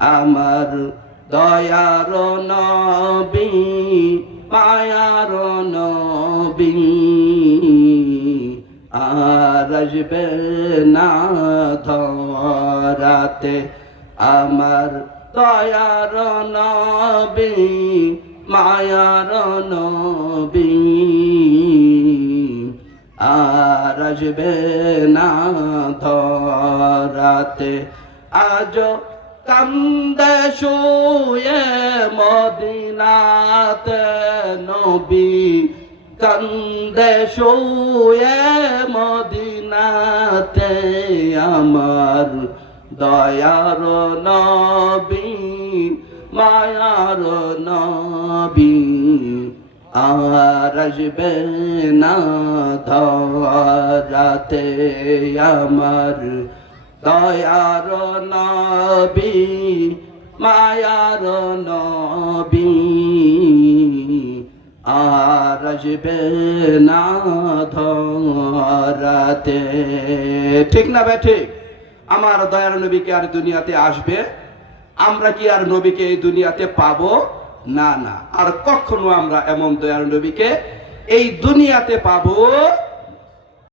আমার দয়ার নবী, মায়ার নবী, আর আসবে না ধরাতে আমার দয়ার নবী, মায়ার নবী, আর আসবে না ধরাতে। আজ কান্দে শুয়ে মদিনাতে নবী। কান্দে শুয়ে মদিনাতে আমার দয়ার নবী, মায়ার নবী। আর আসবে না ধরাতে আমার দয়ার নবী, মায়ার নবী। আর আসবে না ধরাতে। ঠিক না বে ঠিক? আমার দয়ার নবীকে আর দুনিয়াতে আসবে? আমরা কি আর নবীকে এই দুনিয়াতে পাবো? না না। আর কখনো আমরা এমন দয়ার নবীকে এই দুনিয়াতে পাবো